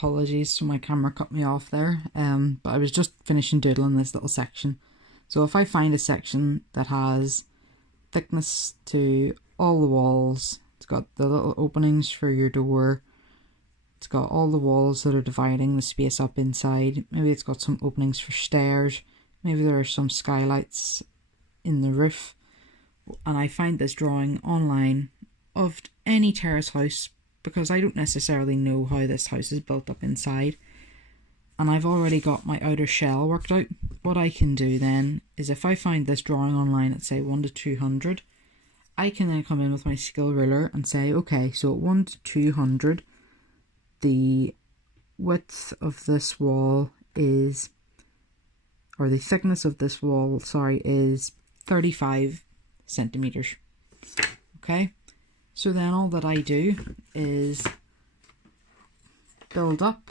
Apologies, so my camera cut me off there. But I was just finishing doodling this little section. So if I find a section that has thickness to all the walls, it's got the little openings for your door, it's got all the walls that are dividing the space up inside, maybe it's got some openings for stairs, maybe there are some skylights in the roof, and I find this drawing online of any terrace house, because I don't necessarily know how this house is built up inside, and I've already got my outer shell worked out. What I can do then is, if I find this drawing online at say 1 to 200, I can then come in with my skill ruler and say, okay, so at 1 to 200, the width of this wall is, or the thickness of this wall, sorry, is 35 centimeters. Okay, so then all that I do is build up.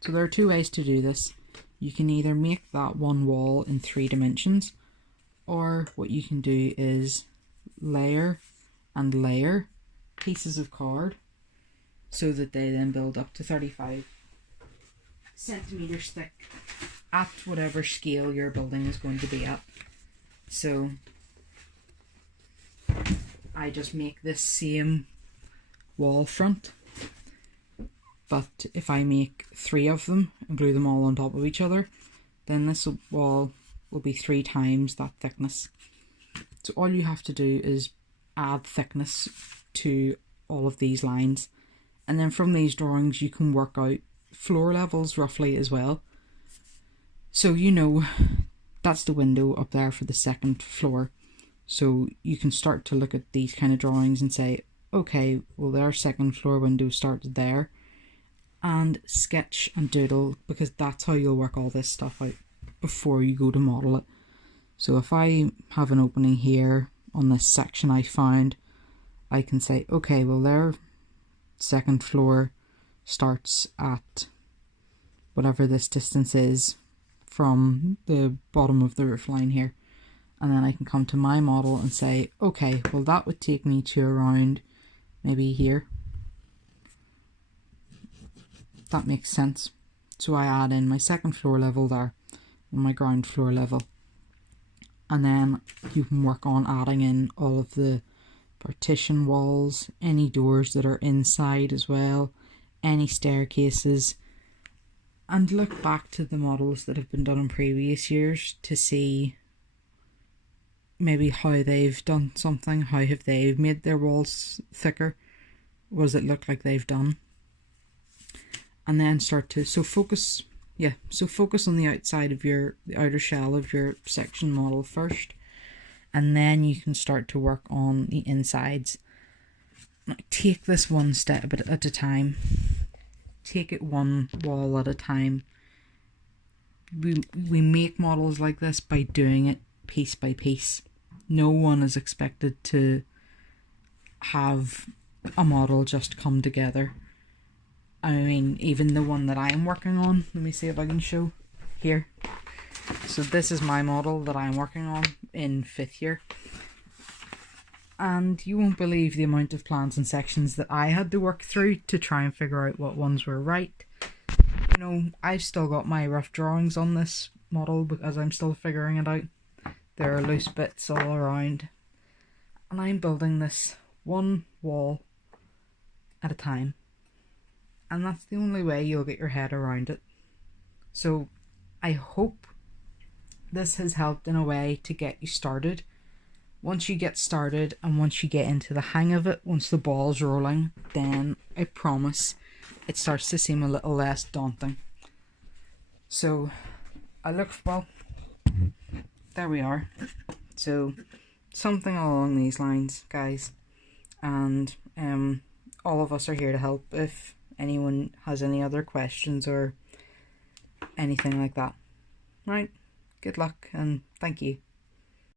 So there are two ways to do this. You can either make that one wall in 3 dimensions, or what you can do is layer and layer pieces of card so that they then build up to 35 centimeters thick at whatever scale your building is going to be at. So I just make this same wall front, but if I make 3 of them and glue them all on top of each other, then this wall will be 3 times that thickness. So all you have to do is add thickness to all of these lines, and then from these drawings you can work out floor levels roughly as well. So you know that's the window up there for the 2nd floor, so you can start to look at these kind of drawings and say, okay, well their 2nd floor window starts there, and sketch and doodle, because that's how you'll work all this stuff out before you go to model it. So if I have an opening here on this section I found, I can say, okay, well their 2nd floor starts at whatever this distance is from the bottom of the roof line here, and then I can come to my model and say, okay, well that would take me to around maybe here. That makes sense. So I add in my 2nd floor level there and my ground floor level, and then you can work on adding in all of the partition walls, any doors that are inside as well, any staircases, and look back to the models that have been done in previous years to see maybe how they've done something, how have they made their walls thicker, what does it look like they've done, and then start to focus on the outside of the outer shell of your section model first, and then you can start to work on the insides. Now, take this one step at a time. Take it one wall at a time. We make models like this by doing it piece by piece. No one is expected to have a model just come together. I mean, even the one that I'm working on, let me see if I can show here. So this is my model that I'm working on in 5th year. And you won't believe the amount of plans and sections that I had to work through to try and figure out what ones were right. You know, I've still got my rough drawings on this model because I'm still figuring it out. There are loose bits all around. And I'm building this one wall at a time. And that's the only way you'll get your head around it. So I hope this has helped in a way to get you started. Once you get started and once you get into the hang of it, once the ball's rolling, then I promise it starts to seem a little less daunting. So well, there we are. So something along these lines, guys. And all of us are here to help if anyone has any other questions or anything like that. Right, good luck and thank you.